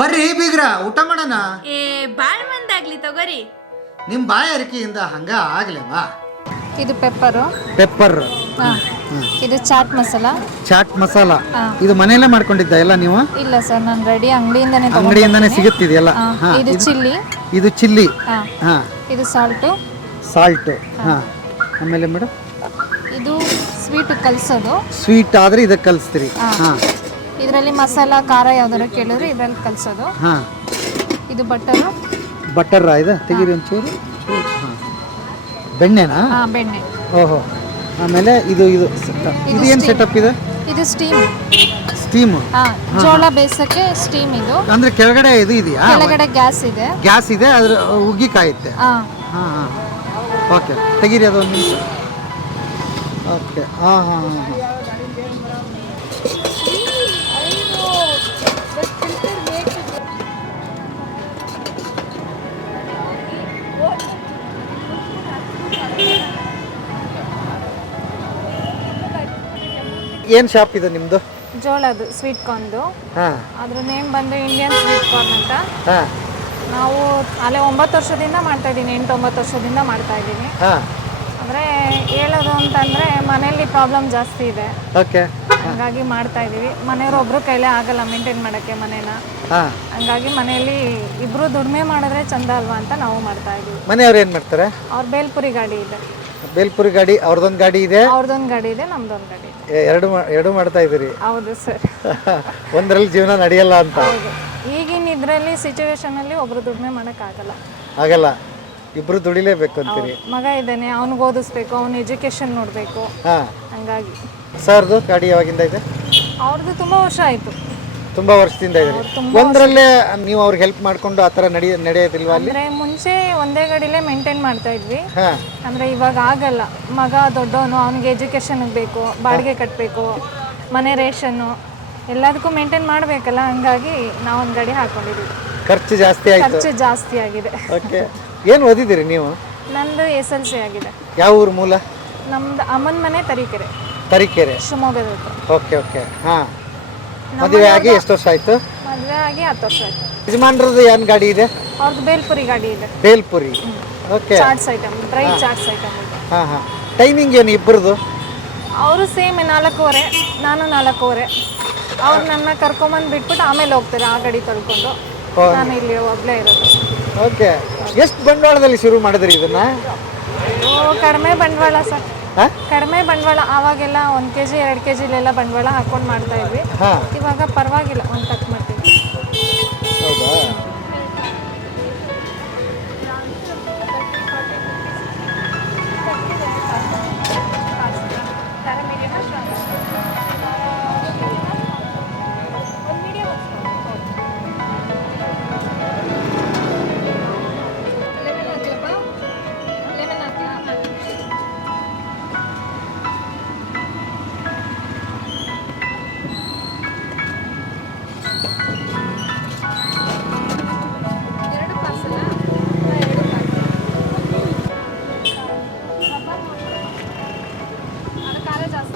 ಬರ್ರಿ ಬೀಗ್ರ ಊಟ ಮಾಡೋಣ. ಏ ಬಾಳ್ ಮಂದಾಗ್ಲಿ ತಗೋರಿ. ನಿಮ್ಮ ಬಾಯಾರಿಕೆಯಿಂದ ಹಂಗ ಆಗ್ಲೇವಾ? ಇದು ಪೆಪ್ಪರು. ಪೆಪ್ಪರ್. ಇದು ಚಾಟ್ ಮಸಾಲ. ಚಾಟ್ ಮಸಾಲ. ಇದು ಮನೆಯಲ್ಲೇ ಮಾಡ್ಕೊಂಡಿದ್ದ ಎಲ್ಲ ನೀವು? ಇಲ್ಲ ಸರ್, ನಾನು ರೆಡಿ ಅಂಗಡಿಯಿಂದಾನೇ ಸಿಗುತ್ತಿದೆಯಲ್ಲ. ಇದು ಚಿಲ್ಲಿ. ಇದು ಚಿಲ್ಲಿ. ಹಾ. ಇದು ಸಾಲ್ಟು. ಸಾಲ್ಟ್. ಹಾ. ಆಮೇಲೆ ಮೇಡಮ್ ಇದು ಸ್ವೀಟ್ ಕಲಸೋದು. ಸ್ವೀಟ್ ಆದ್ರೆ ಇದಕ್ಕೆ ಕಲಿಸ್ತೀರಿ. ಹಾ. ಇದರಲ್ಲಿ ಮಸಾಲ ಖಾರ ಯಾವ್ದಾರು ಕೇಳಿದ್ರೆ ಇದರಲ್ಲಿ ಕಲಸೋದು. ಹಾ. ಇದು ಬಟರು. ಬಟರ್ ಇದು ತೆಗೀರಿ ಒಂಚೂರು. ಬೆಣ್ಣೆನಾ? ಹಾ, ಬೆಣ್ಣೆ. ಓಹೋ. ಆಮೇಲೆ ಇದು ಇದು ಇದು ಏನು ಸೆಟಪ್ ಇದೆ? ಇದು ಸ್ಟೀಮ್. ಸ್ಟೀಮ್. ಹಾ, ಜೋಳ ಬೇಯಿಸಕ್ಕೆ ಸ್ಟೀಮ್ ಇದು. ಅಂದ್ರೆ ಕೆಳಗಡೆ ಇದು ಇದೆಯಾ? ಕೆಳಗಡೆ ಗ್ಯಾಸ್ ಇದೆ. ಗ್ಯಾಸ್ ಇದೆ, ಅದ್ರ ಉಗ್ಗಿ ಕಾಯುತ್ತೆ. ಹಾ. ಹಾ ಹಾ. ಓಕೆ, ತೆಗೀರಿ ಅದು ಒಂದು ನಿಮಿಷ. ಓಕೆ. ಹಾ ಹಾ ಹಾ. ಏನು ಶಾಪ್ ಇದೆ ನಿಮ್ಮದು? ಜೋಳದು ಸ್ವೀಟ್ ಕಾರ್ನ್ದು. ಹಾಂ. ಅದ್ರ ನೇಮ್ ಬಂದು ಇಂಡಿಯನ್ ಸ್ವೀಟ್ ಕಾರ್ನ್ ಅಂತ. ಹಾಂ. ನಾವು ಅಲ್ಲೇ 9 ವರ್ಷದಿಂದ ಮಾಡ್ತಾ ಇದ್ದೀನಿ, 8-9 ವರ್ಷದಿಂದ ಮಾಡ್ತಾ ಇದ್ದೀನಿ. ಹಾಂ. ಅಂದರೆ ಹೇಳೋದು ಅಂತಂದರೆ ಮನೆಯಲ್ಲಿ ಪ್ರಾಬ್ಲಮ್ ಜಾಸ್ತಿ ಇದೆ. ಓಕೆ. ಹಂಗಾಗಿ ಮಾಡ್ತಾ ಇದ್ದೀವಿ. ಮನೆಯವ್ರು ಒಬ್ರು ಕೈಲೇ ಆಗಲ್ಲ ಮೇಂಟೈನ್ ಮಾಡೋಕ್ಕೆ ಮನೇನ. ಹಾಂ. ಹಂಗಾಗಿ ಮನೆಯಲ್ಲಿ ಇಬ್ಬರು ದುಡಿಮೆ ಮಾಡಿದ್ರೆ ಚಂದ ಅಲ್ವಾ ಅಂತ ನಾವು ಮಾಡ್ತಾ ಇದ್ದೀವಿ. ಮನೆಯವ್ರು ಏನು ಮಾಡ್ತಾರೆ? ಅವ್ರ ಬೇಲ್ಪುರಿ ಗಾಡಿ ಇದೆ. ಬೇಲ್ಪುರಿ ಗಾಡಿ ಅವ್ರದ್ದೊಂದು ಗಾಡಿ ಇದೆ. ಅವ್ರದ್ದೊಂದು ಗಾಡಿ ಇದೆ, ನಮ್ದೊಂದು ಗಾಡಿ ಇದೆ. ಎರಡು ಮಾಡ್ತಾ ಇದ್ದೀರಿ? ಹೌದು ಸರ್. ಒಂದರಲ್ಲಿ ಜೀವನ ನಡೆಯಲ್ಲ ಅಂತ? ಹೌದು. ಈಗಿನ ಇದರಲ್ಲಿ ಸಿಚುವೇಶನಲ್ಲಿ ಒಬ್ರು ದುಡಿಮೆ ಮಾಡೋಕ್ಕಾಗಲ್ಲ. ಆಗಲ್ಲ, ಇಬ್ರು ದುಡಿಲೇಬೇಕು ಅಂತೀರಿ. ಮಗ ಇದ್ದಾನೆ, ಅವ್ನಿಗೆ ಓದಿಸ್ಬೇಕು, ಅವ್ನ ಎಜುಕೇಶನ್ ನೋಡಬೇಕು. ಹಾಂ. ಹಂಗಾಗಿ. ಸರ್ದು ಗಾಡಿ ಯಾವಾಗಿಂದ ಇದೆ? ಅವ್ರದ್ದು ತುಂಬ ವರ್ಷ ಆಯಿತು. ತುಂಬಾ ವರ್ಷದಿಂದ ಇದೆ. ಒಂದರಲ್ಲೇ ನೀವು ಅವ್ರಿಗೆ ಹೆಲ್ಪ್ ಮಾಡ್ಕೊಂಡು ಆ ಥರ ನಡೆಯೋದಿಲ್ವಾ ಅಲ್ಲಿ? ಅಂದರೆ ಮುಂಚೆ ಒಂದೇ ಗಾಡಿಲೇ ಮೇಂಟೈನ್ ಮಾಡ್ತಾ ಇದ್ವಿ. ಹಾಂ. ಅಂದರೆ ಇವಾಗ ಆಗಲ್ಲ. ಮಗ ದೊಡ್ಡವನು, ಅವನಿಗೆ ಎಜುಕೇಷನ್ಗೆ ಬೇಕು, ಬಾಡಿಗೆ ಕಟ್ಟಬೇಕು, ಮನೆ ರೇಷನ್ನು ಎಲ್ಲದಕ್ಕೂ ಮೇಂಟೈನ್ ಮಾಡಬೇಕಲ್ಲ. ಹಂಗಾಗಿ ನಾವೊಂದು ಗಾಡಿ ಹಾಕೊಂಡಿದ್ದೀವಿ. ಖರ್ಚು ಜಾಸ್ತಿ ಆಯಿತು. ಖರ್ಚು ಜಾಸ್ತಿ ಆಗಿದೆ. ಓಕೆ. ಏನು ಓದಿದ್ದೀರಿ ನೀವು? ನಂದು SLC ಆಗಿದೆ. ಯಾವ ಊರು ಮೂಲ? ನಮ್ದು ಅಮ್ಮನ ಮನೆ ತರೀಕೆರೆ. ತರೀಕೆರೆ, ಶಿವಮೊಗ್ಗದ ಹತ್ರ. Okay okay. ಹಾಂ. ಮದುವೆ ಆಗಿ ಎಷ್ಟು ವರ್ಷ ಆಯಿತು? ಮದುವೆ ಆಗಿ 10 ವರ್ಷ ಆಯಿತು. ಯಜಮಾನ್ರದ್ದು ಏನು ಗಾಡಿ ಇದೆ? ಅವ್ರದ್ದು ಬೇಲ್ಪುರಿ ಗಾಡಿ ಇದೆ. Bhelpuri. Okay. Chats item, dry chats item ಇದೆ. ಹಾಂ ಹಾಂ. ಟೈಮಿಂಗ್ ಏನು ಇಬ್ಬರದು? ಅವರು ಸೇಮ್ 4:15, ನಾನು 4:15. ಅವ್ರು ನನ್ನ ಕರ್ಕೊಂಬಂದು ಬಿಟ್ಬಿಟ್ಟು ಆಮೇಲೆ ಹೋಗ್ತಾರೆ ಆ ಗಾಡಿ ತೊಳ್ಕೊಂಡು. ನಾನು ಇಲ್ಲಿ ಒಬ್ಬಳೇ ಇರೋದು. ಓಕೆ. ಎಷ್ಟು ಬಂಡವಾಳದಲ್ಲಿ ಶುರು ಮಾಡಿದ್ರಿ ಇದನ್ನ? ಕಡಿಮೆ ಬಂಡವಾಳ ಸರ್. ಕಡಿಮೆ ಬಂಡವಾಳ. ಆವಾಗೆಲ್ಲ 1 kg 2 kgಲೆಲ್ಲ ಬಂಡವಾಳ ಹಾಕೊಂಡು ಮಾಡ್ತಾ ಇದ್ವಿ. ಇವಾಗ ಪರವಾಗಿಲ್ಲ, ಒಂದು ತಕ್ಕ ಮಾಡ್ತೀವಿ. ಹೌದಾ?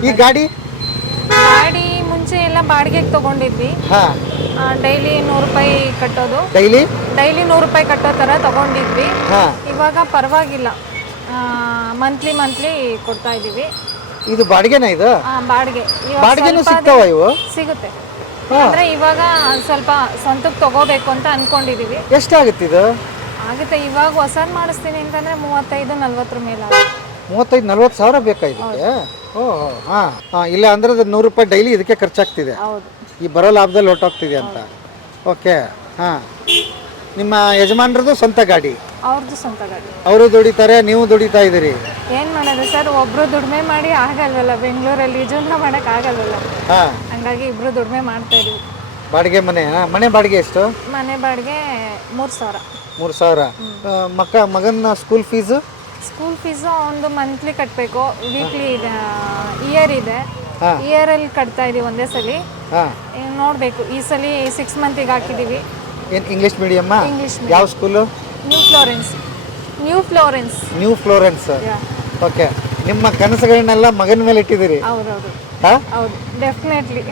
ಈ ಗಾಡಿ ಮುಂಚೆ ಎಲ್ಲ ಬಾಡಿಗೆಗೆ ತಗೊಂಡಿದ್ವಿ. ಡೈಲಿ 100 ರೂಪಾಯಿ ಕಟ್ಟೋದು. ಡೈಲಿ 100 ರೂಪಾಯಿ ಕಟ್ಟೋ ಥರ ತಗೊಂಡಿದ್ವಿ. ಇವಾಗ ಪರವಾಗಿಲ್ಲ, ಮಂತ್ಲಿ ಕೊಡ್ತಾ ಇದ್ದೀವಿ. ಇದು ಬಾಡಿಗೆನಾ? ಇದು ಬಾಡಿಗೆನೂ ಸಿಗ್ತಾವ? ಇವು ಸಿಗುತ್ತೆ. ಅಂದ್ರೆ ಇವಾಗ ಸ್ವಲ್ಪ ಸ್ವಂತಕ್ಕೆ ತಗೋಬೇಕು ಅಂತ ಅನ್ಕೊಂಡಿದೀವಿ. ಎಷ್ಟಾಗುತ್ತೆ ಇದು? ಆಗುತ್ತೆ. ಇವಾಗ ಹೊಸದ್ ಮಾಡಿಸ್ತೀನಿ ಅಂತಂದ್ರೆ 35-40 ಮೇಲೆ. 35-40 ಸಾವಿರ ಬೇಕಾ ಇದಕ್ಕೆ? ಓಹ್. ಹಾಂ ಹಾಂ. ಇಲ್ಲ ಅಂದ್ರೆ 100 ರೂಪಾಯಿ ಡೈಲಿ ಇದಕ್ಕೆ ಖರ್ಚಾಗ್ತಿದೆ. ಹೌದು. ಈ ಬರೋ ಲಾಭದಲ್ಲಿ ಹೊರಟೋಗ್ತಿದೆ ಅಂತ. ಓಕೆ. ಹಾಂ. ನಿಮ್ಮ ಯಜಮಾನ್ರದ್ದು ಸ್ವಂತ ಗಾಡಿ? ಅವ್ರದ್ದು ಸ್ವಂತ ಗಾಡಿ. ಅವರು ದುಡಿತಾರೆ, ನೀವು ದುಡಿತಾ ಇದ್ದೀರಿ. ಏನು ಮಾಡೋದು ಸರ್, ಒಬ್ರು ದುಡಿಮೆ ಮಾಡಿ ಆಗಲ್ವಲ್ಲ, ಬೆಂಗಳೂರಲ್ಲಿ ಜೀವನ ಮಾಡಕ್ ಆಗಲ್ವಲ್ಲ. ಹಾಂ. ಹಂಗಾಗಿ ಇಬ್ರು ದುಡಿಮೆ ಮಾಡ್ತಾ ಇದೀವಿ. ಬಾಡಿಗೆ ಮನೆ ಬಾಡಿಗೆ ಎಷ್ಟು? ಮನೆ ಬಾಡಿಗೆ 3,000. 3,000. ಮಗನ ಸ್ಕೂಲ್ ಫೀಸು? ಸ್ಕೂಲ್ ಫೀಸು ಒಂದು ಮಂತ್ಲಿ ಕಟ್ಟಬೇಕು, ವೀಕ್ಲಿ ಇದೆ, ಇಯರ್ ಇದೆ. ಇಯರಲ್ಲಿ ಕಟ್ತಾ ಇದೀವಿ ಒಂದೇ ಸಲ. ನೋಡಬೇಕು, ಈ ಸಲ 6 ಮಂತಿಗೆ ಹಾಕಿದ್ದೀವಿ. ಏನು ಇಂಗ್ಲೀಷ್ ಮೀಡಿಯಮ್ಮ? ಇಂಗ್ಲೀಷ್. ಯಾವ ಸ್ಕೂಲು? New Florence. ಓಕೆ. ನಿಮ್ಮ ಕನಸುಗಳನ್ನೆಲ್ಲ ಮಗನ ಮೇಲೆ ಇಟ್ಟಿದ್ದೀರಿ? ಹೌದೌದು. ಹಾಂ. ಹೌದು, ಡೆಫಿನೆಟ್ಲಿ.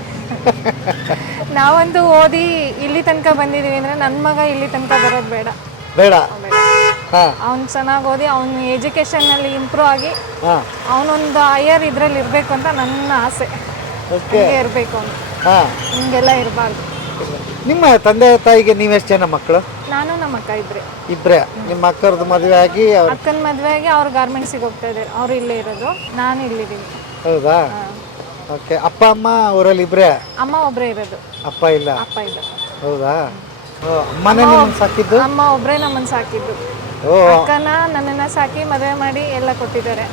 ನಾವಂತೂ ಓದಿ ಇಲ್ಲಿ ತನಕ ಬಂದಿದ್ದೀವಿ ಅಂದರೆ ನನ್ನ ಮಗ ಇಲ್ಲಿ ತನಕ ಬರೋದು ಬೇಡ. ಬೇಡ. ಹಾಂ ಅವ್ನು ಚೆನ್ನಾಗಿ ಓದಿ ಅವ್ನು ಎಜುಕೇಷನಲ್ಲಿ ಇಂಪ್ರೂವ್ ಆಗಿ ಹಾಂ ಅವನೊಂದು ಹೈಯರ್ ಇದರಲ್ಲಿ ಇರಬೇಕು ಅಂತ ನನ್ನ ಆಸೆ. ಓಕೆ. ಹಿಂಗೆ ಇರಬೇಕು ಅವನು, ಹಾಂ. ಹಿಂಗೆಲ್ಲ ಇರಬಾರ್ದು. ನಿಮ್ಮ ತಂದೆ ತಾಯಿಗೆ ನೀವೆಷ್ಟು ಜನ ಮಕ್ಕಳು? ನಾನು ನಮ್ಮ ಅಕ್ಕ ಇಬ್ಬರೇ. ಇಬ್ಬರೇ. ನಿಮ್ಮ ಅಕ್ಕರದ್ದು ಮದುವೆ ಆಗಿ ಅವ್ರು ಅಕ್ಕನ ಮದುವೆಗೆ ಅವ್ರು ಗಾರ್ಮೆಂಟ್ಸಿಗೆ ಹೋಗ್ತಾ ಇದ್ದಾರೆ. ಅವ್ರು ಇಲ್ಲೇ ಇರೋದು, ನಾನು ಇಲ್ಲಿದ್ದೀನಿ. ಹೌದಾ? ಓಕೆ. ಅಪ್ಪ ಅಮ್ಮ ಊರಲ್ಲಿ ಇಬ್ಬರೇ? ಅಮ್ಮ ಒಬ್ಬರೇ ಇರೋದು, ಅಪ್ಪ ಇಲ್ಲ? ಅಪ್ಪ ಇಲ್ಲ. ಹೌದಾ? ಅಮ್ಮನೇ ನಿಮ್ಮನ್ನು ಸಾಕಿದ್ದು? ಅಮ್ಮ ಒಬ್ಬರೇ ನಮ್ಮನ್ನು ಸಾಕಿದ್ದು. ಓ. ಅಕ್ಕನ ನನ್ನನ್ನು ಸಾಕಿ ಮದುವೆ ಮಾಡಿ ಎಲ್ಲ ಕೊಟ್ಟಿದ್ದಾರೆ.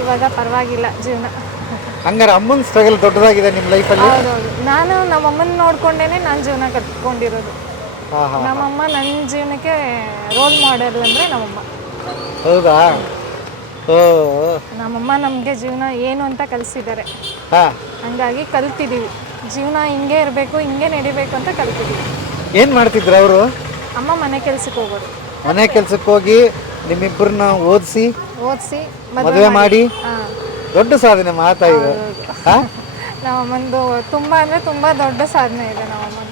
ಇವಾಗ ಪರವಾಗಿಲ್ಲ ಜೀವನ. ಹಂಗಾರೆ ಅಮ್ಮನ ಸ್ಟ್ರಗಲ್ ದೊಡ್ಡದಾಗಿದೆ ನಿಮ್ಮ ಲೈಫಲ್ಲಿ? ಹೌದೌದು. ನಾನು ನಮ್ಮಮ್ಮನ ನೋಡ್ಕೊಂಡೇನೆ ನಾನು ಜೀವನ ಕಟ್ಕೊಂಡಿರೋದು. ಹಾಂ ಹಾಂ. ನಮ್ಮಮ್ಮ ನನ್ನ ಜೀವನಕ್ಕೆ ರೋಲ್ ಮಾಡೆಲ್ ಅಂದರೆ ನಮ್ಮಮ್ಮ. ಹೌದಾ? ಓ. ನಮ್ಮಮ್ಮ ನಮಗೆ ಜೀವನ ಏನು ಅಂತ ಕಲಿಸಿದ್ದಾರೆ. ಹಾಂ. ಹಂಗಾಗಿ ಕಲ್ತಿದ್ದೀವಿ ಜೀವನ ಹಿಂಗೆ ಇರಬೇಕು, ಹಿಂಗೆ ನಡಿಬೇಕು ಅಂತ ಕಲ್ತಿದ್ದೀವಿ. ಏನು ಮಾಡ್ತಿದ್ರು ಅವರು? ಅಮ್ಮ ಮನೆ ಕೆಲ್ಸಕ್ಕೆ ಹೋಗೋರು. ಮನೆ ಕೆಲ್ಸಕ್ಕೆ ಹೋಗಿ ನಿಮ್ಮಿಬ್ಬರನ್ನ ಓದಿಸಿ ಮದುವೆ ಮಾಡಿ ಹಾಂ, ದೊಡ್ಡ ಸಾಧನೆ ಮಾತಾ ಇದು. ಹಾಂ. ನಮ್ಮಮ್ಮಂದು ತುಂಬ ಅಂದರೆ ತುಂಬ ದೊಡ್ಡ ಸಾಧನೆ ಇದೆ ನಮ್ಮಮ್ಮನ.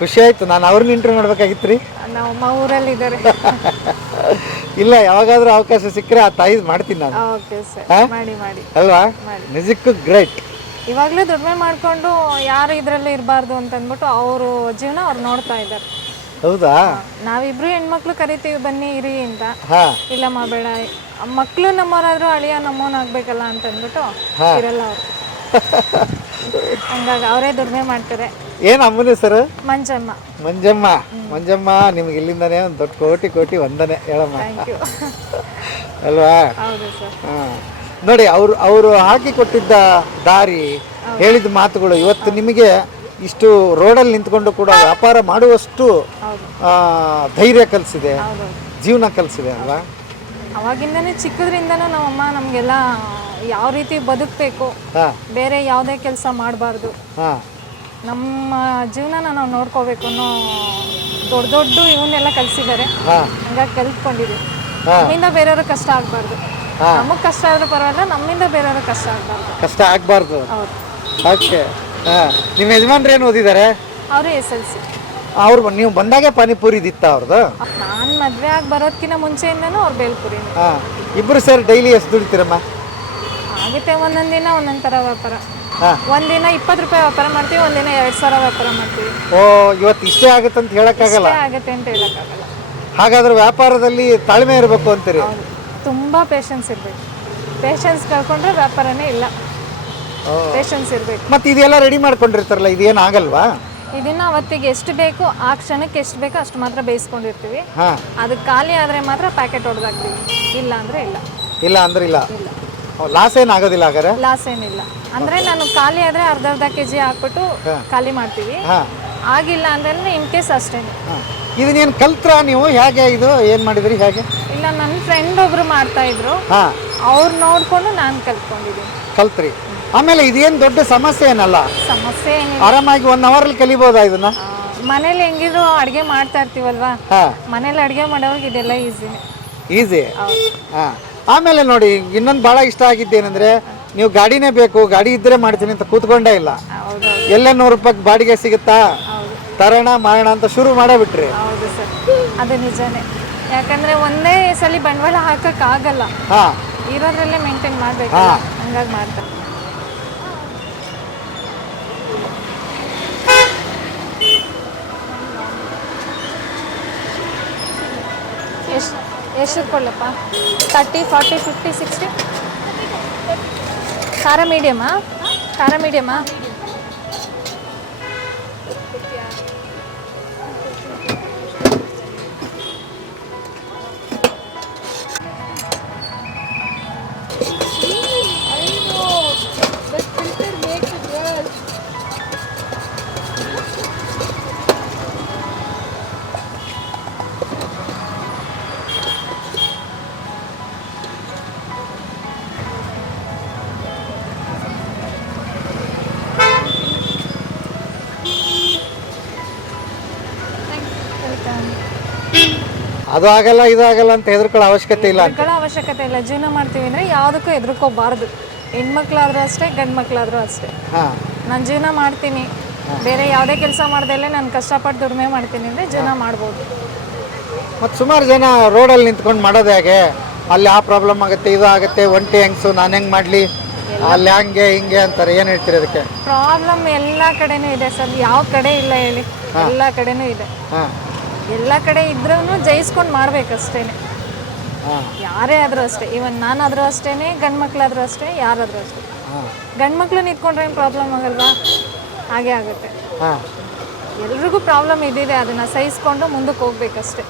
ಖುಷಿ ಆಯ್ತು. ನಾನು ಅವ್ರನ್ನ ಇಂಟರ್ವ್ಯೂ ಮಾಡ್ಬೇಕಾಗಿತ್ತು ರೀ. ನಮ್ಮಮ್ಮ ಊರಲ್ಲಿದ್ದಾರೆ. ಇಲ್ಲ, ಯಾವಾಗಾದ್ರೂ ಅವಕಾಶ ಸಿಕ್ಕರೆ ಆ ತಾಯಿ ಮಾಡ್ತೀನಿ ನಾನು. ಓಕೆ ಸರ್, ಮಾಡಿ ಮಾಡಿ ಅಲ್ವಾ? ನಿಜಕ್ಕೂ ಗ್ರೇಟ್. ಇವಾಗಲೂ ದುಡಿಮೆ ಮಾಡಿಕೊಂಡು ಯಾರು ಇದರಲ್ಲಿ ಇರಬಾರ್ದು ಅಂತಂದ್ಬಿಟ್ಟು ಅವರು ಜೀವನ ಅವ್ರು ನೋಡ್ತಾ ಇದ್ದಾರೆ. ಹೌದಾ? ನಾವಿಬ್ರು ಹೆಣ್ಮಕ್ಳು ಕರಿತೀವಿ ಬನ್ನಿ ಇರಿ ಅಂತ. ಹಾಂ. ಇಲ್ಲ ಮಾಡಬೇಡ, ಮಕ್ಕಳು ನಮ್ಮವರಾದ್ರೂ ಅಳಿಯ ನಮ್ಮವನಾಗಬೇಕಲ್ಲ ಅಂತಂದ್ಬಿಟ್ಟು ಇರಲ್ಲ ಅವರು. ಹಂಗಾಗಿ ಅವರೇ ದುಡಿಮೆ ಮಾಡ್ತಾರೆ. ಏನು ಅಮ್ಮನ ಹೆಸರು? ಮಂಜಮ್ಮ. ಮಂಜಮ್ಮ. ಮಂಜಮ್ಮ, ನಿಮ್ಗೆ ಇಲ್ಲಿಂದಾನೇ ಒಂದು ದೊಡ್ಡ ಕೋಟಿ ಕೋಟಿ ವಂದನೆ ಹೇಳಮ್ಮ. Thank you. ಅಲ್ವಾ? ಹೌದು ಸರ್. ಹಾಂ. ನೋಡಿ, ಅವರು ಹಾಕಿ ಕೊಟ್ಟಿದ್ದ ದಾರಿ, ಹೇಳಿದ ಮಾತುಗಳು ಇವತ್ತು ನಿಮಗೆ ಇಷ್ಟು ರೋಡಲ್ಲಿ ನಿಂತ್ಕೊಂಡು ಕೂಡ ವ್ಯಾಪಾರ ಮಾಡುವಷ್ಟು ಧೈರ್ಯ ಕಲಿಸಿದೆ, ಜೀವನ ಕಲಿಸಿದೆ ಅಲ್ವಾ? ಅವಾಗಿಂದನೇ ಚಿಕ್ಕದ್ರಿಂದನೂ ನಮ್ಮಮ್ಮ ನಮಗೆಲ್ಲ ಯಾವ ರೀತಿ ಬದುಕಬೇಕು, ಬೇರೆ ಯಾವುದೇ ಕೆಲಸ ಮಾಡಬಾರ್ದು, ನಮ್ಮ ಜೀವನನ ನಾವು ನೋಡ್ಕೋಬೇಕು ಅನ್ನೋ ದೊಡ್ಡ ದೊಡ್ಡ ಇವನ್ನೆಲ್ಲ ಕಲಿಸಿದ್ದಾರೆ. ಹಂಗಾಗಿ ಕಲಿತ್ಕೊಂಡಿದ್ದೀವಿ. ನಮ್ಮಿಂದ ಬೇರೆಯವ್ರ ಕಷ್ಟ ಆಗಬಾರ್ದು. ನಮಗೆ ಕಷ್ಟ ಆದ್ರೂ ಪರವಾಗಿಲ್ಲ, ನಮ್ಮಿಂದ ಬೇರೆಯವ್ರ ಕಷ್ಟ ಆಗಬಾರ್ದು. ಹೌದು. ಓಕೆ. ನಿಮ್ಮ ಯಜಮಾನ್ರು ಏನು ಓದಿದ್ದಾರೆ? ಅವರು SLC. ಅವ್ರು ನೀವು ಬಂದಾಗೆ ಪಾನಿಪುರಿ ಇದಿತ್ತ ಅವ್ರದ್ದು? ನಾನು ಮದುವೆ ಆಗಿ ಬರೋದಕ್ಕಿಂತ ಮುಂಚೆಯಿಂದನೂ ಅವ್ರು ಬೇಲ್ಪುರಿ. ಇಬ್ಬರು ಸೇರಿ ಡೈಲಿ ಎಷ್ಟು ದುಡಿತೀರಮ್ಮ? ಆಗುತ್ತೆ, ಒಂದೊಂದು ದಿನ ಒಂದೊಂದು ಥರ ವ್ಯಾಪಾರ. ಒಂದಿನ 20 ರೂಪಾಯಿ ವ್ಯಾಪಾರ ಮಾಡ್ತೀವಿ, ಒಂದಿನ 2000 ವ್ಯಾಪಾರ ಮಾಡ್ತೀವಿ. ಓ, ಇವತ್ತು ಇಷ್ಟೇ ಆಗುತ್ತೆ ಅಂತ ಹೇಳಕ್ಕಾಗಲ್ಲ. ಆಗುತ್ತೆ ಅಂತ ಹೇಳಕ್ಕಾಗಲ್ಲ. ಹಾಗಾದ್ರೆ ವ್ಯಾಪಾರದಲ್ಲಿ ತಾಳ್ಮೆ ಇರಬೇಕು ಅಂತೀರಿ? ತುಂಬ ಪೇಷನ್ಸ್ ಇರಬೇಕು. ಪೇಷನ್ಸ್ ಕಳ್ಕೊಂಡ್ರೆ ವ್ಯಾಪಾರನೇ ಇಲ್ಲ. ಪೇಷನ್ಸ್ ಇರಬೇಕು. ಮತ್ತೆ ಇದೆಲ್ಲ ರೆಡಿ ಮಾಡ್ಕೊಂಡಿರ್ತಾರಲ್ಲ, ಇದೇನು ಆಗಲ್ವಾ? ಇದನ್ನ ಅವತ್ತಿಗೆ ಎಷ್ಟು ಬೇಕು ಆ ಕ್ಷಣಕ್ಕೆ ಎಷ್ಟು ಬೇಕೋ ಅಷ್ಟು ಮಾತ್ರ ಬೇಯಿಸ್ಕೊಂಡಿರ್ತೀವಿ. ಅದಕ್ಕೆ ಖಾಲಿ ಆದರೆ ಮಾತ್ರ ಪ್ಯಾಕೆಟ್ ಹೊಡೆದಾಕ್ತೀವಿ, ಇಲ್ಲ ಅಂದರೆ ಇಲ್ಲ. ಇಲ್ಲ ಅಂದ್ರೆ ಇಲ್ಲ. ಲಾಸ್ ಏನಾಗೋದಿಲ್ಲ ಹಾಗಾದ್ರೆ? ಲಾಸ್ ಏನಿಲ್ಲ. ಅಂದರೆ ನಾನು ಖಾಲಿ ಆದರೆ ಅರ್ಧ kg ಹಾಕ್ಬಿಟ್ಟು ಖಾಲಿ ಮಾಡ್ತೀವಿ. ಆಗಿಲ್ಲ ಅಂದ್ರೆ ಇನ್ ಕೇಸ್ ಅಷ್ಟೇ. ಇದನ್ನೇನು ಕಲ್ತ್ರ ನೀವು? ಹೇಗೆ ಇದು ಏನು ಮಾಡಿದ್ರಿ? ಹೇಗೆ? ಇಲ್ಲ, ನನ್ನ ಫ್ರೆಂಡ್ ಒಬ್ರು ಮಾಡ್ತಾ ಇದ್ರು, ಅವ್ರು ನೋಡ್ಕೊಂಡು ನಾನು ಕಲ್ತ್ಕೊಂಡಿದ್ದೀನಿ. ಕಲ್ತ್ರಿ? ಆಮೇಲೆ ಇದೇನು ದೊಡ್ಡ ಸಮಸ್ಯೆ ಏನಲ್ಲ, ಸಮಸ್ಯೆ ಏನಿಲ್ಲ. ಆರಾಮಾಗಿ 1 ಅವರಲ್ಲಿ ಕಲಿಬೋದಾ ಇದನ್ನ? ಮನೇಲಿ ಹೆಂಗಿದ್ರು ಅಡುಗೆ ಮಾಡ್ತಾ ಇರ್ತೀವಲ್ವಾ, ಮನೇಲಿ ಅಡುಗೆ ಮಾಡೋವಾಗ ಇದೆಲ್ಲ ಈಸಿ. ಆಮೇಲೆ ನೋಡಿ, ಇನ್ನೊಂದು ಭಾಳ ಇಷ್ಟ ಆಗಿದ್ದೇನೆಂದ್ರೆ, ನೀವು ಗಾಡಿನೇ ಬೇಕು, ಗಾಡಿ ಇದ್ದರೆ ಮಾಡ್ತೀನಿ ಅಂತ ಕೂತ್ಕೊಂಡೇ ಇಲ್ಲ. ಎಲ್ಲ 100 ರೂಪಾಯಿ ಬಾಡಿಗೆ ಸಿಗುತ್ತಾ, ತರೋಣ ಮಾಡೋಣ ಅಂತ ಶುರು ಮಾಡಬಿಟ್ರಿ. ಹೌದು ಸರ್, ಅದು ನಿಜಾನೇ. ಯಾಕಂದ್ರೆ ಒಂದೇ ಸಲ ಬಂಡವಾಳ ಹಾಕಕ್ಕಾಗಲ್ಲ, ಇರೋದ್ರಲ್ಲೇ ಮೇಂಟೈನ್ ಮಾಡಬೇಕು. ಹಂಗಾಗಿ ಮಾಡ್ತಾರೆ. ಎಷ್ಟು ಕೊಡಲಪ್ಪ? 30, 40, 50, 60. ಖಾರ ಮೀಡಿಯಮಾ? ಖಾರ ಮೀಡಿಯಮಾ? ಅದು ಆಗಲ್ಲ ಇದು ಆಗಲ್ಲ ಅಂತ ಹೆದರ್ಕೊಳ್ಳೋ ಅವಶ್ಯಕತೆ ಇಲ್ಲ. ಅವಶ್ಯಕತೆ ಇಲ್ಲ. ಜೀವನ ಮಾಡ್ತೀವಿ ಅಂದರೆ ಯಾವುದಕ್ಕೂ ಹೆದರ್ಕೋಬಾರ್ದು. ಹೆಣ್ಮಕ್ಳಾದ್ರೂ ಅಷ್ಟೇ, ಗಂಡು ಮಕ್ಳಾದ್ರೂ ಅಷ್ಟೇ. ನಾನು ಜೀವನ ಮಾಡ್ತೀನಿ, ಬೇರೆ ಯಾವುದೇ ಕೆಲಸ ಮಾಡ್ದಲ್ಲೇ ನಾನು ಕಷ್ಟಪಟ್ಟು ದುಡಿಮೆ ಮಾಡ್ತೀನಿ ಅಂದರೆ ಜೀವನ ಮಾಡ್ಬೋದು. ಮತ್ತು ಸುಮಾರು ಜನ ರೋಡಲ್ಲಿ ನಿಂತ್ಕೊಂಡು ಮಾಡೋದು ಹೇಗೆ, ಅಲ್ಲಿ ಆ ಪ್ರಾಬ್ಲಮ್ ಆಗುತ್ತೆ, ಇದು ಆಗುತ್ತೆ, ಒಂಟಿ ಹೆಂಗ್ಸು ನಾನು ಹೆಂಗೆ ಮಾಡಲಿ, ಅಲ್ಲಿ ಹಂಗೆ ಹಿಂಗೆ ಅಂತಾರೆ, ಏನು ಹೇಳ್ತೀರಿ ಅದಕ್ಕೆ? ಪ್ರಾಬ್ಲಮ್ ಎಲ್ಲ ಕಡೆನೂ ಇದೆ ಸರ್, ಯಾವ ಕಡೆ ಇಲ್ಲ ಹೇಳಿ, ಎಲ್ಲ ಕಡೆನೂ ಇದೆ. ಹಾಂ ಎಲ್ಲ ಕಡೆ ಇದ್ರೂ ಜಯಿಸ್ಕೊಂಡು ಮಾಡ್ಬೇಕಷ್ಟೇ. ಹಾಂ ಯಾರೇ ಆದರೂ ಅಷ್ಟೇ, ಇವನ್ ನಾನಾದರೂ ಅಷ್ಟೇ, ಗಂಡು ಮಕ್ಕಳಾದರೂ ಅಷ್ಟೇ, ಯಾರಾದರೂ ಅಷ್ಟೇ. ಹಾಂ ಗಂಡು ಮಕ್ಕಳು ನಿಂತ್ಕೊಂಡ್ರೆ ಏನು ಪ್ರಾಬ್ಲಮ್ ಆಗಲ್ವಾ? ಹಾಗೆ ಆಗುತ್ತೆ. ಹಾಂ ಎಲ್ರಿಗೂ ಪ್ರಾಬ್ಲಮ್ ಇದ್ದಿದೆ, ಅದನ್ನು ಸಹಿಸ್ಕೊಂಡು ಮುಂದಕ್ಕೆ ಹೋಗ್ಬೇಕಷ್ಟೇ.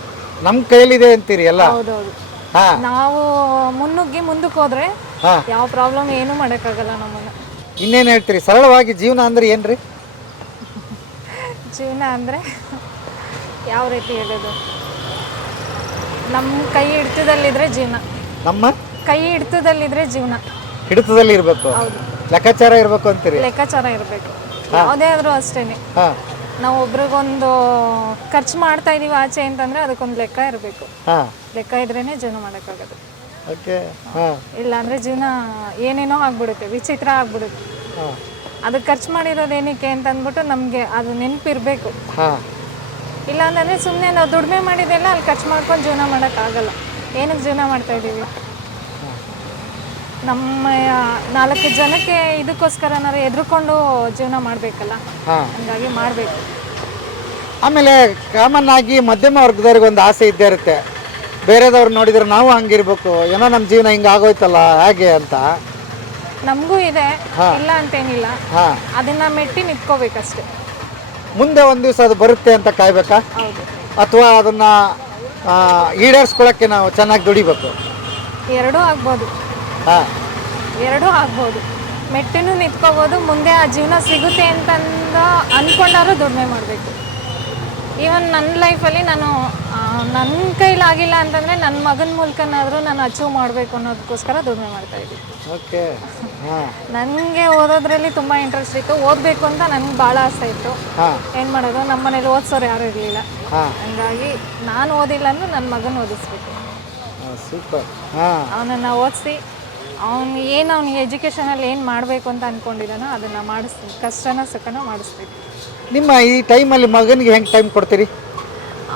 ನಮ್ಮ ಕೈಲಿದೆ ಅಂತೀರಿ ಎಲ್ಲ? ಹೌದೌದು. ಹಾಂ ನಾವು ಮುನ್ನುಗ್ಗಿ ಮುಂದಕ್ಕೆ ಹೋದ್ರೆ ಹಾಂ ಯಾವ ಪ್ರಾಬ್ಲಮ್ ಏನೂ ಮಾಡೋಕ್ಕಾಗಲ್ಲ ನಮ್ಮನ್ನು. ಇನ್ನೇನು ಹೇಳ್ತೀರಿ? ಸರಳವಾಗಿ ಜೀವನ ಅಂದ್ರೆ ಏನು ರೀ? ಜೀವನ ಅಂದರೆ ಯಾವ ರೀತಿ ಹೇಳೋದು, ನಮ್ಮ ಕೈ ಹಿಡಿತದಲ್ಲಿದ್ರೆ ಜೀವನ. ನಮ್ಮ ಕೈ ಹಿಡಿತದಲ್ಲಿದ್ರೆ ಜೀವನ. ಹಿಡಿತದಲ್ಲಿ ಇರಬೇಕು, ಹೌದು. ಲೆಕ್ಕಾಚಾರ ಇರಬೇಕು ಅಂತೀರಿ? ಲೆಕ್ಕಾಚಾರ ಇರಬೇಕು, ಯಾವುದೇ ಆದರೂ ಅಷ್ಟೇ. ಹಾಂ ನಾವು ಒಬ್ರಿಗೊಂದು ಖರ್ಚು ಮಾಡ್ತಾ ಇದೀವಿ ಆಚೆ ಅಂತಂದರೆ ಅದಕ್ಕೊಂದು ಲೆಕ್ಕ ಇರಬೇಕು. ಹಾಂ ಲೆಕ್ಕ ಇದ್ರೇ ಜೀವನ ಮಾಡೋಕ್ಕಾಗೋದು. ಓಕೆ. ಹಾಂ ಇಲ್ಲಾಂದರೆ ಜೀವನ ಏನೇನೋ ಆಗ್ಬಿಡುತ್ತೆ, ವಿಚಿತ್ರ ಆಗ್ಬಿಡುತ್ತೆ. ಹಾಂ ಅದಕ್ಕೆ ಖರ್ಚು ಮಾಡಿರೋದು ಏನಕ್ಕೆ ಅಂತ ಅಂದ್ಬಿಟ್ಟು ನಮಗೆ ಅದು ನೆನಪಿರಬೇಕು. ಹಾಂ ಇಲ್ಲ ಅಂತಂದರೆ ಸುಮ್ಮನೆ ನಾವು ದುಡಿಮೆ ಮಾಡಿದೆಲ್ಲ ಅಲ್ಲಿ ಖರ್ಚು ಮಾಡ್ಕೊಂಡು ಜೀವನ ಮಾಡೋಕ್ಕಾಗಲ್ಲ. ಏನಕ್ಕೆ ಜೀವನ ಮಾಡ್ತಾಯಿದ್ದೀವಿ? ನಮ್ಮ 4 ಜನಕ್ಕೆ ಇದಕ್ಕೋಸ್ಕರನಾರು ಎದ್ರುಕೊಂಡು ಜೀವನ ಮಾಡಬೇಕಲ್ಲ, ಹಾಂ ಹಂಗಾಗಿ ಮಾಡಬೇಕು. ಆಮೇಲೆ ಕಾಮನ್ ಆಗಿ ಮಧ್ಯಮ ವರ್ಗದವ್ರಿಗೆ ಒಂದು ಆಸೆ ಇದ್ದೇ ಇರುತ್ತೆ, ಬೇರೆದವ್ರು ನೋಡಿದ್ರೆ ನಾವು ಹಂಗಿರ್ಬೇಕು, ಏನೋ ನಮ್ಮ ಜೀವನ ಹಿಂಗೆ ಆಗೋಯ್ತಲ್ಲ ಹೇಗೆ ಅಂತ. ನಮಗೂ ಇದೆ, ಇಲ್ಲ ಅಂತೇನಿಲ್ಲ. ಹಾಂ ಅದನ್ನ ಮೆಟ್ಟಿ ನಿಂತ್ಕೋಬೇಕಷ್ಟೆ. ಮುಂದೆ ಒಂದು ದಿವಸ ಅದು ಬರುತ್ತೆ ಅಂತ ಕಾಯ್ಬೇಕಾ, ಹೌದು. ಅಥವಾ ಅದನ್ನು ಈಡೇರಿಸ್ಕೊಳ್ಳೋಕ್ಕೆ ನಾವು ಚೆನ್ನಾಗಿ ದುಡಿಬೇಕು? ಎರಡೂ ಆಗ್ಬೋದು. ಹಾಂ ಎರಡೂ ಆಗ್ಬೋದು. ಮೆಟ್ಟಿನೂ ನಿಂತ್ಕೋಬೋದು, ಮುಂದೆ ಆ ಜೀವನ ಸಿಗುತ್ತೆ ಅಂತಂದು ಅಂದ್ಕೊಂಡಾರು ದುಡಿಮೆ ಮಾಡಬೇಕು. ಈವನ್ ನನ್ನ ಲೈಫಲ್ಲಿ ನಾನು ನನ್ನ ಕೈಲಾಗಿಲ್ಲ ಅಂತಂದರೆ ನನ್ನ ಮಗನ ಮೂಲಕನಾದರೂ ನಾನು ಅಚೀವ್ ಮಾಡಬೇಕು ಅನ್ನೋದಕ್ಕೋಸ್ಕರ ದುಡಿಮೆ ಮಾಡ್ತಾಯಿದ್ದೀನಿ. ಓಕೆ. ಹಾಂ ನನಗೆ ಓದೋದ್ರಲ್ಲಿ ತುಂಬ ಇಂಟ್ರೆಸ್ಟ್ ಇತ್ತು, ಓದಬೇಕು ಅಂತ ನನಗೆ ಭಾಳ ಆಸೆ ಇತ್ತು. ಹಾಂ ಏನು ಮಾಡೋದು, ನಮ್ಮ ಮನೇಲಿ ಓದಿಸೋರು ಯಾರೂ ಇರಲಿಲ್ಲ. ಹಾಂ ಹಂಗಾಗಿ ನಾನು ಓದಿಲ್ಲ ಅಂದ್ರೆ ನನ್ನ ಮಗನ ಓದಿಸ್ಬೇಕು. ಸೂಪರ್. ಹಾಂ ಅವನನ್ನು ಓದಿಸಿ ಅವ್ನಿಗೆ ಎಜುಕೇಷನಲ್ಲಿ ಏನು ಮಾಡಬೇಕು ಅಂತ ಅಂದ್ಕೊಂಡಿದ್ದಾನೋ ಅದನ್ನು ಮಾಡಿಸ್ತೀನಿ, ಕಷ್ಟನ ಸುಖನೂ ಮಾಡಿಸ್ತೀನಿ. ನಿಮ್ಮ ಈ ಟೈಮಲ್ಲಿ ಮಗನಿಗೆ ಹೆಂಗೆ ಟೈಮ್ ಕೊಡ್ತೀರಿ?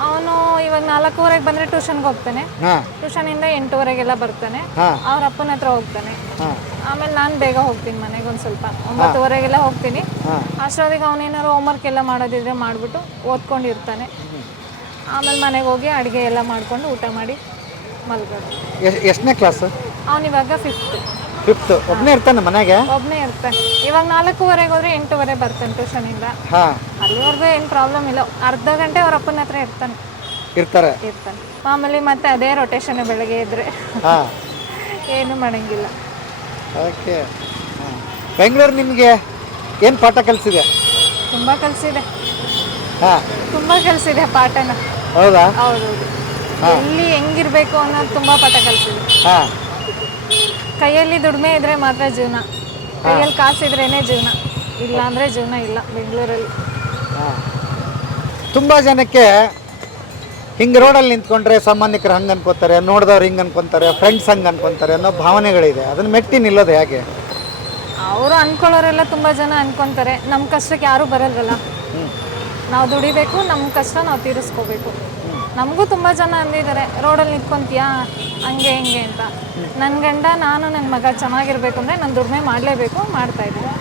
ಅವನು ಇವಾಗ 4:15 ಬಂದರೆ ಟ್ಯೂಷನ್ಗೆ ಹೋಗ್ತಾನೆ. ಹಾಂ ಟ್ಯೂಷನಿಂದ 8:00 ಬರ್ತಾನೆ. ಹಾಂ ಅವ್ರ ಅಪ್ಪನ ಹತ್ರ ಹೋಗ್ತಾನೆ. ಹಾಂ ಆಮೇಲೆ ನಾನು ಬೇಗ ಹೋಗ್ತೀನಿ ಮನೆಗೆ, ಒಂದು ಸ್ವಲ್ಪ 9:00 ಹೋಗ್ತೀನಿ. ಹಾಂ ಅಷ್ಟೊತ್ತಿಗೆ ಅವನೇನಾದ್ರು ಹೋಮ್ವರ್ಕ್ ಎಲ್ಲ ಮಾಡೋದಿದ್ರೆ ಮಾಡಿಬಿಟ್ಟು ಓದ್ಕೊಂಡಿರ್ತಾನೆ. ಆಮೇಲೆ ಮನೆಗೆ ಹೋಗಿ ಅಡುಗೆ ಎಲ್ಲ ಮಾಡಿಕೊಂಡು ಊಟ ಮಾಡಿ ಮಲ್ಗೋದು. ಎಷ್ಟನೇ ಕ್ಲಾಸು? ಅವನಿವಾಗ 5th. 5th. ಒಬ್ಬನೇ ಇರ್ತಾನೆ ಮನೆಗೆ? ಒಬ್ಬನೇ ಇರ್ತಾನೆ. ಇವಾಗ 4:15 ಹೋದ್ರೆ 8:00 ಬರ್ತಾನೆ ಟ್ಯೂಷನಿಂದ. ಹಾಂ ಅಲ್ಲಿವರೆಗೂ ಏನು ಪ್ರಾಬ್ಲಮ್ ಇಲ್ಲ. ಅರ್ಧ ಗಂಟೆ ಅವ್ರ ಅಪ್ಪನ ಹತ್ರ ಇರ್ತಾನೆ. ಮಾಮೂಲಿ ಮತ್ತೆ ಅದೇ ರೊಟೇಷನ್ ಬೆಳಗ್ಗೆ ಇದ್ರೆ ಹಾಂ ಏನು ಮಾಡಂಗಿಲ್ಲ. ಓಕೆ. ಬೆಂಗಳೂರು ನಿಮಗೆ ಏನು ಪಾಠ ಕಲಿಸಿದೆ? ತುಂಬ ಕಲಿಸಿದೆ. ಹಾಂ ತುಂಬ ಕಲಿಸಿದೆ ಪಾಠನ. ಹೌದಾ? ಹೌದೌದು. ಎಲ್ಲಿ ಹೆಂಗಿರ್ಬೇಕು ಅನ್ನೋದು ತುಂಬ ಪಾಠ ಕಲಿಸಿದೆ. ಹಾಂ ಕೈಯಲ್ಲಿ ದುಡಿಮೆ ಇದ್ರೆ ಮಾತ್ರ ಜೀವನ, ಕೈಯಲ್ಲಿ ಕಾಸಿದ್ರೇನೆ ಜೀವನ, ಇಲ್ಲ ಅಂದರೆ ಜೀವನ ಇಲ್ಲ ಬೆಂಗಳೂರಲ್ಲಿ. ಹಾಂ ತುಂಬ ಜನಕ್ಕೆ ಹಿಂಗೆ ರೋಡಲ್ಲಿ ನಿಂತ್ಕೊಂಡ್ರೆ ಸಾಮಾನ್ಯಕರು ಹಂಗೆ ಅನ್ಕೋತಾರೆ, ನೋಡಿದವ್ರು ಹಿಂಗೆ ಅನ್ಕೊತಾರೆ, ಫ್ರೆಂಡ್ಸ್ ಹಂಗೆ ಅನ್ಕೊತಾರೆ ಅನ್ನೋ ಭಾವನೆಗಳಿದೆ. ಅದನ್ನು ಮೆಟ್ಟಿ ನಿಲ್ಲೋದು ಹೇಗೆ? ಅವರು ಅನ್ಕೊಳ್ಳೋರೆಲ್ಲ ತುಂಬ ಜನ ಅನ್ಕೊತಾರೆ. ನಮ್ಮ ಕಷ್ಟಕ್ಕೆ ಯಾರೂ ಬರಲ್ವಲ್ಲ, ನಾವು ದುಡಿಬೇಕು, ನಮ್ಮ ಕಷ್ಟ ನಾವು ತೀರಿಸ್ಕೋಬೇಕು. ನಮಗೂ ತುಂಬ ಜನ ಅಂದಿದ್ದಾರೆ, ರೋಡಲ್ಲಿ ನಿಂತ್ಕೊಂತೀಯಾ ಹಂಗೆ ಹಿಂಗೆ ಅಂತ. ನನ್ನ ಗಂಡ ನಾನು ನನ್ನ ಮಗ ಚೆನ್ನಾಗಿರ್ಬೇಕು ಅಂದರೆ ನಾನು ದುಡಿಮೆ ಮಾಡಲೇಬೇಕು, ಮಾಡ್ತಾಯಿದ್ದೀನಿ.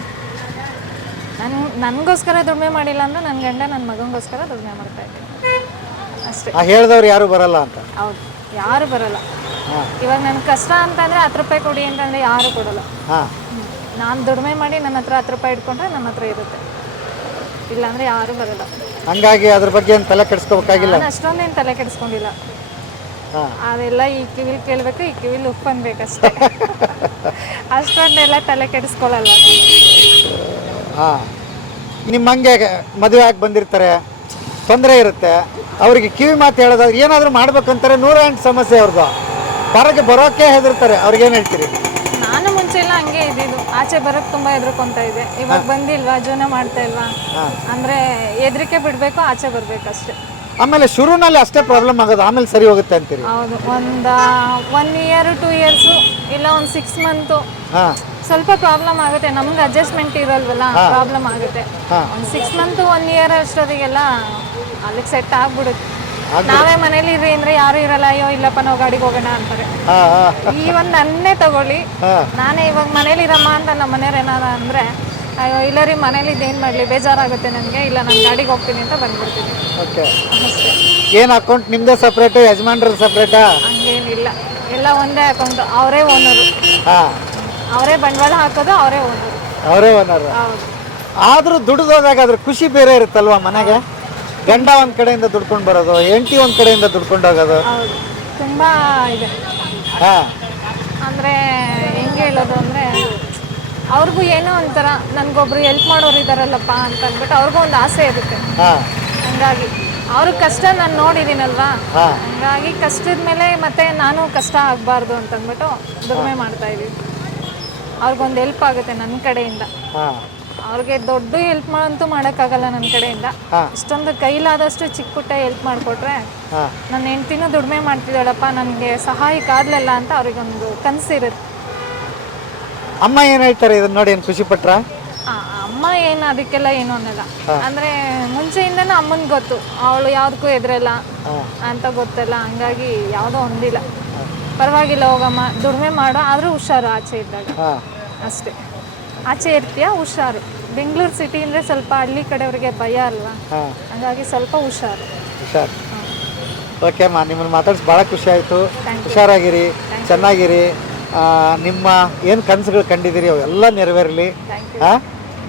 ನನಗೋಸ್ಕರ ದುಡಿಮೆ ಮಾಡಿಲ್ಲ ಅಂದರೆ ನನ್ನ ಗಂಡ ನನ್ನ ಮಗನಿಗೋಸ್ಕರ ದುಡಿಮೆ ಮಾಡ್ತಾಯಿದ್ದೀನಿ ಅಷ್ಟೇ. ಹೇಳಿದವ್ರು ಯಾರು ಬರಲ್ಲ ಅಂತ? ಹೌದು, ಯಾರು ಬರಲ್ಲ. ಇವಾಗ ನನ್ನ ಕಷ್ಟ ಅಂತಂದರೆ 10 ರೂಪಾಯಿ ಕೊಡಿ ಅಂತಂದರೆ ಯಾರು ಕೊಡಲ್ಲ. ಹಾಂ ನಾನು ದುಡಿಮೆ ಮಾಡಿ ನನ್ನ ಹತ್ರ 10 ರೂಪಾಯಿ ಇಟ್ಕೊಂಡ್ರೆ ನನ್ನ ಹತ್ರ ಇರುತ್ತೆ, ಇಲ್ಲಾಂದರೆ ಯಾರೂ ಬರಲ್ಲ. ಹಂಗಾಗಿ ಅದ್ರ ಬಗ್ಗೆ ಏನು ತಲೆ ಕೆಡಿಸ್ಕೋಬೇಕಾಗಿಲ್ಲ? ನಾನು ಅಷ್ಟೊಂದೇನು ತಲೆ ಕೆಡಿಸ್ಕೊಂಡಿಲ್ಲ. ಅದೆಲ್ಲ ಈ ಕಿವಿಲಿ ಕೇಳಬೇಕು, ಈ ಕಿವಿಲಿ ಉಪ್ಪು ಅನ್ಬೇಕಷ್ಟೇ. ಅಷ್ಟೊಂದೆಲ್ಲ ತಲೆ ಕೆಡಿಸ್ಕೊಳ್ಳಲ್ಲ. ಹಾಂ ನಿಮ್ಮಂಗೆ ಮದುವೆ ಆಗಿ ಬಂದಿರ್ತಾರೆ, ತೊಂದರೆ ಇರುತ್ತೆ, ಅವರಿಗೆ ಕಿವಿ ಮಾತು ಹೇಳೋದಾದ್ರೆ ಏನಾದರೂ ಮಾಡ್ಬೇಕಂತಾರೆ, 108 ಸಮಸ್ಯೆ ಅವ್ರದ್ದು, ಹೊರಗೆ ಬರೋಕ್ಕೆ ಹೆದರ್ತಾರೆ. ಅವ್ರಿಗೇನು ಹೇಳ್ತೀರಿ? ನಾನು ಮುಂಚೆ ಎಲ್ಲ ಹಂಗೆ ಇದ್ದಿದ್ದು, ಆಚೆ ಬರೋಕ್ಕೆ ತುಂಬ ಹೆದರ್ಕೊತಾ ಇದ್ದೆ. ಇವಾಗ ಬಂದಿಲ್ವಾ, ಜೀವನ ಮಾಡ್ತಾ ಇಲ್ವಾ ಅಂದರೆ ಹೆದರಿಕೆ ಬಿಡಬೇಕು, ಆಚೆ ಬರಬೇಕಷ್ಟೆ. ಆಮೇಲೆ ಶುರುನಲ್ಲಿ ಅಷ್ಟೇ ಪ್ರಾಬ್ಲಮ್ ಆಗೋದು, ಆಮೇಲೆ ಸರಿ ಹೋಗುತ್ತೆ ಅಂತೀರಿ? ಹೌದು, ಒಂದು 1 year 2 years ಇಲ್ಲ ಒಂದು 6 months ಹಾಂ ಸ್ವಲ್ಪ ಪ್ರಾಬ್ಲಮ್ ಆಗುತ್ತೆ, ನಮ್ಗೆ ಅಡ್ಜಸ್ಟ್ಮೆಂಟ್ ಇರಲ್ವಲ್ಲ, ಪ್ರಾಬ್ಲಮ್ ಆಗುತ್ತೆ. ಒಂದು 6 ಮಂತ್ 1 ಇಯರ್ ಅಷ್ಟೊತ್ತಿಗೆಲ್ಲ ಅಲ್ಲಿಗೆ ಸೆಟ್ ಆಗ್ಬಿಡುತ್ತೆ. ನಾವೇ ಮನೇಲಿ ಇರ್ರಿ ಅಂದ್ರೆ ಯಾರು ಇರಲ್ಲ, ಅಯ್ಯೋ ಇಲ್ಲಪ್ಪ ನಾವು ಗಾಡಿಗೆ ಹೋಗೋಣ ಅಂತಾರೆ. ಈ ಒಂದು ನನ್ನೇ ತಗೊಳ್ಳಿ, ನಾನೇ ಇವಾಗ ಮನೇಲಿ ಇರಮ್ಮ ಅಂತ ನಮ್ಮ ಮನೆಯವ್ರು ಏನಾರ ಅಂದ್ರೆ ಅಯ್ಯೋ ಇಲ್ಲ ರೀ ಮನೇಲಿ ಇದೇನು ಮಾಡಲಿ ಬೇಜಾರಾಗುತ್ತೆ ನನಗೆ, ಇಲ್ಲ ನಾನು ಗಾಡಿಗೆ ಹೋಗ್ತೀನಿ ಅಂತ ಬಂದ್ಬಿಡ್ತೀನಿ. ಓಕೆ. ಅಷ್ಟೇ. ಏನು ಅಕೌಂಟ್ ನಿಮ್ಮದೇ ಸಪ್ರೇಟು, ಯಜಮಾನ್ರ ಸಪ್ರೇಟಾ? ಹಂಗೇನಿಲ್ಲ, ಎಲ್ಲ ಒಂದೇ ಅಕೌಂಟ್. ಅವರೇ ಓನರು, ಅವರೇ ಬಂಡವಾಳ ಹಾಕೋದು, ಅವರೇ ಓನರು. ಅವರೇ ಓನರು. ಹೌದು. ಆದರೂ ದುಡ್ದೋದಾಗ ಅದ್ರ ಖುಷಿ ಬೇರೆ ಇರುತ್ತಲ್ವ ಮನೆಗೆ. ಗಂಡ ಒಂದು ಕಡೆಯಿಂದ ದುಡ್ಕೊಂಡು ಬರೋದು, ಹೆಂಡತಿ ಒಂದು ಕಡೆಯಿಂದ ದುಡ್ಕೊಂಡು ಹೋಗೋದು. ಹೌದು, ತುಂಬ ಇದೆ. ಹಾಂ. ಅಂದರೆ ಹೆಂಗೆ ಹೇಳೋದು ಅಂದರೆ ಅವ್ರಿಗೂ ಏನೋ ಒಂಥರ ನನಗೊಬ್ರು ಹೆಲ್ಪ್ ಮಾಡೋರು ಇದ್ದಾರಲ್ಲಪ್ಪ ಅಂತ ಅಂದ್ಬಿಟ್ಟು ಅವ್ರಿಗೂ ಒಂದು ಆಸೆ ಇರುತ್ತೆ. ಹಂಗಾಗಿ ಅವ್ರ ಕಷ್ಟ ನಾನು ನೋಡಿದ್ದೀನಲ್ವಾ, ಹಂಗಾಗಿ ಕಷ್ಟದ ಮೇಲೆ ಮತ್ತೆ ನಾನು ಕಷ್ಟ ಆಗಬಾರ್ದು ಅಂತ ಅಂದ್ಬಿಟ್ಟು ದುಡಿಮೆ ಮಾಡ್ತಾ ಇದ್ದೀವಿ. ಅವ್ರಿಗೊಂದು ಹೆಲ್ಪ್ ಆಗುತ್ತೆ ನನ್ನ ಕಡೆಯಿಂದ. ಅವ್ರಿಗೆ ದೊಡ್ಡ ಹೆಲ್ಪ್ ಅಂತೂ ಮಾಡೋಕ್ಕಾಗಲ್ಲ ನನ್ನ ಕಡೆಯಿಂದ. ಇಷ್ಟೊಂದು ಕೈಲಾದಷ್ಟು ಚಿಕ್ಕ ಪುಟ್ಟ ಹೆಲ್ಪ್ ಮಾಡಿಕೊಟ್ರೆ ನನ್ನ ಹೆಂಡ್ತಿನೂ ದುಡಿಮೆ ಮಾಡ್ತಿದ್ದಾಳಪ್ಪ, ನನಗೆ ಸಹಾಯಕ್ಕೆ ಆಗಲಿಲ್ಲ ಅಂತ ಅವ್ರಿಗೊಂದು ಕನಸಿರುತ್ತೆ. ಅಮ್ಮ ಏನು ಹೇಳ್ತಾರೆ ಇದನ್ನ ನೋಡಿ, ಏನು ಖುಷಿ ಪಟ್ರ? ಅಮ್ಮ ಏನು ಅದಕ್ಕೆಲ್ಲ ಏನು ಅನ್ನಲ್ಲ. ಅಂದರೆ ಮುಂಚೆಯಿಂದನೂ ಅಮ್ಮನಿಗೆ ಗೊತ್ತು, ಅವಳು ಯಾವುದಕ್ಕೂ ಎದುರಲ್ಲ ಅಂತ ಗೊತ್ತಲ್ಲ, ಹಂಗಾಗಿ ಯಾವುದೋ ಒಂದಿಲ್ಲ. ಪರವಾಗಿಲ್ಲ ಹೋಗಮ್ಮ, ದುಡಿಮೆ ಮಾಡೋ, ಆದರೂ ಹುಷಾರು ಆಚೆ ಇದ್ದಾಗ ಅಷ್ಟೇ. ಆಚೆ ಇರ್ತೀಯ ಹುಷಾರು. ಬೆಂಗಳೂರು ಸಿಟಿ ಅಂದರೆ ಸ್ವಲ್ಪ ಹಳ್ಳಿ ಕಡೆಯವ್ರಿಗೆ ಭಯ ಅಲ್ವಾ, ಹಂಗಾಗಿ ಸ್ವಲ್ಪ ಹುಷಾರು. ಓಕೆ ಅಮ್ಮ, ನಿಮ್ಮನ್ನು ಮಾತಾಡಿಸಿ ಭಾಳ ಖುಷಿ ಆಯಿತು. ಹುಷಾರಾಗಿರಿ, ಚೆನ್ನಾಗಿರಿ. ನಿಮ್ಮ ಏನು ಕನಸುಗಳು ಕಂಡಿದ್ದೀರಿ ಅವೆಲ್ಲ ನೆರವೇರಲಿ.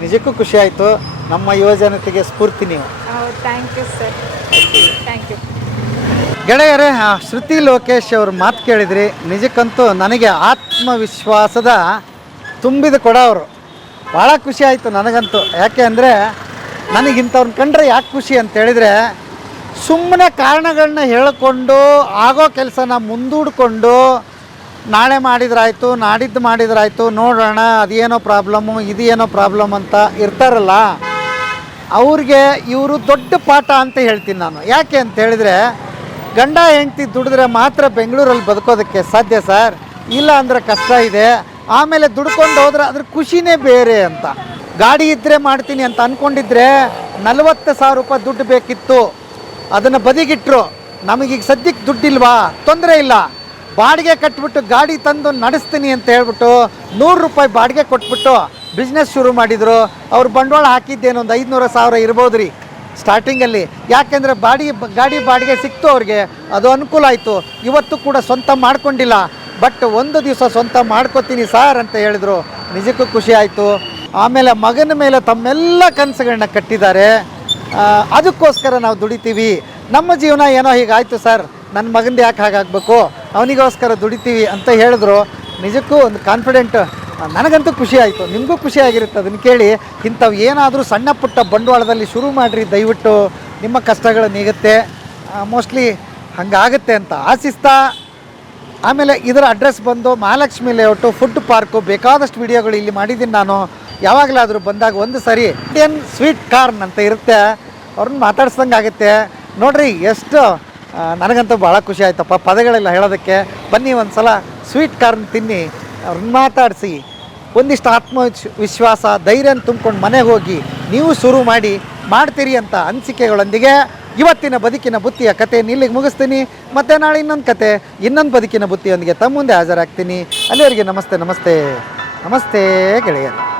ನಿಜಕ್ಕೂ ಖುಷಿ ಆಯಿತು. ನಮ್ಮ ಯುವಜನತೆಗೆ ಸ್ಫೂರ್ತಿ ನೀವು. Thank you sir, thank you. ಗೆಳೆಯರೇ, ಶ್ರುತಿ ಲೋಕೇಶ್ ಅವ್ರ ಮಾತು ಕೇಳಿದ್ರಿ. ನಿಜಕ್ಕಂತೂ ನನಗೆ ಆತ್ಮವಿಶ್ವಾಸದ ತುಂಬಿದ ಕೊಡ ಅವರು. ಭಾಳ ಖುಷಿ ಆಯಿತು ನನಗಂತೂ. ಯಾಕೆ ಅಂದರೆ ನನಗಿಂಥವ್ರನ್ನ ಕಂಡ್ರೆ ಯಾಕೆ ಖುಷಿ ಅಂತೇಳಿದರೆ, ಸುಮ್ಮನೆ ಕಾರಣಗಳನ್ನ ಹೇಳಿಕೊಂಡು ಆಗೋ ಕೆಲಸನ ಮುಂದೂಡಿಕೊಂಡು ನಾಳೆ ಮಾಡಿದ್ರಾಯ್ತು, ನಾಡಿದ್ದು ಮಾಡಿದ್ರಾಯ್ತು, ನೋಡೋಣ ಅದೇನೋ ಪ್ರಾಬ್ಲಮ್ಮು ಇದೇನೋ ಪ್ರಾಬ್ಲಮ್ ಅಂತ ಇರ್ತಾರಲ್ಲ, ಅವ್ರಿಗೆ ಇವರು ದೊಡ್ಡ ಪಾಠ ಅಂತ ಹೇಳ್ತೀನಿ ನಾನು. ಯಾಕೆ ಅಂತ ಹೇಳಿದರೆ, ಗಂಡ ಹೆಂಡತಿ ದುಡಿದ್ರೆ ಮಾತ್ರ ಬೆಂಗಳೂರಲ್ಲಿ ಬದುಕೋದಕ್ಕೆ ಸಾಧ್ಯ ಸರ್, ಇಲ್ಲ ಅಂದರೆ ಕಷ್ಟ ಇದೆ. ಆಮೇಲೆ ದುಡ್ಕೊಂಡು ಹೋದ್ರೆ ಅದ್ರ ಖುಷಿನೇ ಬೇರೆ ಅಂತ. ಗಾಡಿ ಇದ್ದರೆ ಮಾಡ್ತೀನಿ ಅಂತ ಅಂದ್ಕೊಂಡಿದ್ರೆ 40,000 ರೂಪಾಯಿ ದುಡ್ಡು ಬೇಕಿತ್ತು, ಅದನ್ನು ಬದಿಗಿಟ್ರು. ನಮಗೀಗ ಸದ್ಯಕ್ಕೆ ದುಡ್ಡಿಲ್ವಾ, ತೊಂದರೆ ಇಲ್ಲ, ಬಾಡಿಗೆ ಕಟ್ಬಿಟ್ಟು ಗಾಡಿ ತಂದು ನಡೆಸ್ತೀನಿ ಅಂತ ಹೇಳ್ಬಿಟ್ಟು 100 ರೂಪಾಯಿ ಬಾಡಿಗೆ ಕೊಟ್ಬಿಟ್ಟು ಬಿಸ್ನೆಸ್ ಶುರು ಮಾಡಿದರು. ಅವ್ರು ಬಂಡವಾಳ ಹಾಕಿದ್ದೇನೋ ಒಂದು 500,000 ಇರ್ಬೋದು ರೀ ಸ್ಟಾರ್ಟಿಂಗಲ್ಲಿ. ಯಾಕೆಂದರೆ ಗಾಡಿ ಬಾಡಿಗೆ ಸಿಕ್ತು ಅವ್ರಿಗೆ, ಅದು ಅನುಕೂಲ ಆಯಿತು. ಇವತ್ತು ಕೂಡ ಸ್ವಂತ ಮಾಡ್ಕೊಂಡಿಲ್ಲ, ಬಟ್ ಒಂದು ದಿವಸ ಸ್ವಂತ ಮಾಡ್ಕೋತೀನಿ ಸಾರ್ ಅಂತ ಹೇಳಿದ್ರು. ನಿಜಕ್ಕೂ ಖುಷಿ ಆಯಿತು. ಆಮೇಲೆ ಮಗನ ಮೇಲೆ ತಮ್ಮೆಲ್ಲ ಕನಸುಗಳನ್ನ ಕಟ್ಟಿದ್ದಾರೆ. ಅದಕ್ಕೋಸ್ಕರ ನಾವು ದುಡಿತೀವಿ. ನಮ್ಮ ಜೀವನ ಏನೋ ಹೀಗಾಯಿತು ಸರ್, ನನ್ನ ಮಗಂದು ಯಾಕೆ ಹಾಗಾಗಬೇಕು, ಅವನಿಗೋಸ್ಕರ ದುಡಿತೀವಿ ಅಂತ ಹೇಳಿದ್ರು. ನಿಜಕ್ಕೂ ಒಂದು ಕಾನ್ಫಿಡೆಂಟ್. ನನಗಂತೂ ಖುಷಿ ಆಯಿತು, ನಿಮಗೂ ಖುಷಿ ಆಗಿರುತ್ತೆ ಅದನ್ನು ಕೇಳಿ. ಇಂಥವು ಏನಾದರೂ ಸಣ್ಣ ಪುಟ್ಟ ಬಂಡವಾಳದಲ್ಲಿ ಶುರು ಮಾಡಿರಿ, ದಯವಿಟ್ಟು ನಿಮ್ಮ ಕಷ್ಟಗಳು ನೀಗುತ್ತೆ. ಮೋಸ್ಟ್ಲಿ ಹಂಗಾಗುತ್ತೆ ಅಂತ ಆಶಿಸ್ತಾ, ಆಮೇಲೆ ಇದರ ಅಡ್ರೆಸ್ ಬಂದು ಮಹಾಲಕ್ಷ್ಮಿ ಲೇಔಟು, ಫುಡ್ ಪಾರ್ಕು. ಬೇಕಾದಷ್ಟು ವಿಡಿಯೋಗಳು ಇಲ್ಲಿ ಮಾಡಿದ್ದೀನಿ ನಾನು. ಯಾವಾಗಲಾದರೂ ಬಂದಾಗ ಒಂದು ಸರಿ ಇಂಡಿಯನ್ ಸ್ವೀಟ್ ಕಾರ್ನ್ ಅಂತ ಇರುತ್ತೆ, ಅವ್ರನ್ನ ಮಾತಾಡ್ಸ್ದಂಗೆ ಆಗುತ್ತೆ ನೋಡಿರಿ. ಎಷ್ಟು ನನಗಂತೂ ಭಾಳ ಖುಷಿ ಆಯ್ತಪ್ಪ, ಪದಗಳೆಲ್ಲ ಹೇಳೋದಕ್ಕೆ. ಬನ್ನಿ ಒಂದು ಸಲ ಸ್ವೀಟ್ ಕಾರ್ನ್ ತಿನ್ನಿ, ಅವ್ರನ್ನ ಮಾತಾಡಿಸಿ, ಒಂದಿಷ್ಟು ಆತ್ಮವಿಶ್ವಾಸ ಧೈರ್ಯ ತುಂಬ್ಕೊಂಡು ಮನೆಗೆ ಹೋಗಿ ನೀವು ಶುರು ಮಾಡ್ತೀರಿ ಅಂತ ಅನಿಸಿಕೆಗಳೊಂದಿಗೆ ಇವತ್ತಿನ ಬದುಕಿನ ಬುತ್ತಿಯ ಕಥೆಯನ್ನು ಇಲ್ಲಿಗೆ ಮುಗಿಸ್ತೀನಿ. ಮತ್ತೆ ನಾಳೆ ಇನ್ನೊಂದು ಕತೆ, ಇನ್ನೊಂದು ಬದುಕಿನ ಬುತ್ತಿಯೊಂದಿಗೆ ತಮ್ಮ ಮುಂದೆ ಹಾಜರಾಗ್ತೀನಿ. ಅಲ್ಲಿವರೆಗೆ ನಮಸ್ತೆ ನಮಸ್ತೆ ನಮಸ್ತೆ ಗೆಳೆಯರು.